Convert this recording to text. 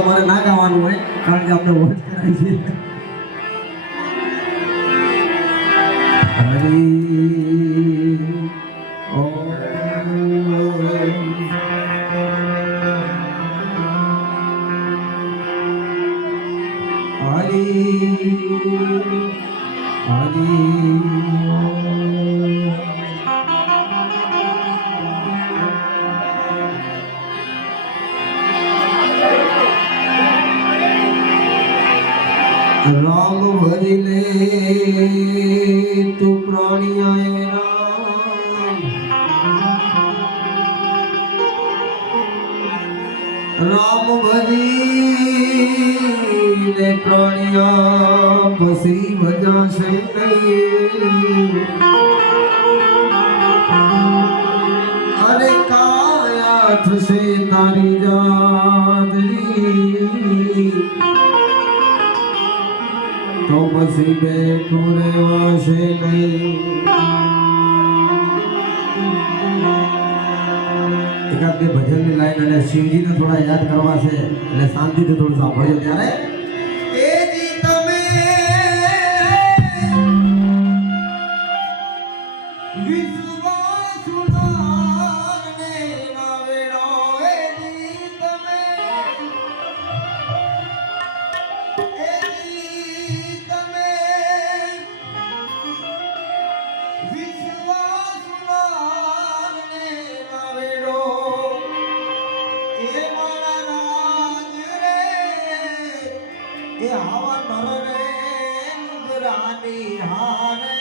અમારે ના ગાવાનું હોય કારણ કે આપણે વોચ કરાવી છે હરી ઓમ राम भरी ले तू प्राणियाए राम भरी ले प्राणिया बसी वजह से नहीं अरे काया से तारी जादरी तो बसी बैठो रेवा से नहीं एकाद બે ભજનની લાઈન અને શિવજીને થોડા યાદ કરવા છે એટલે શાંતિથી થોડું સાંભળજો ત્યારે એ જી તમે વિશ્વાસ ઉડારને નાવેડો એ જી તમે એ આવા નરને નુગરાની હારે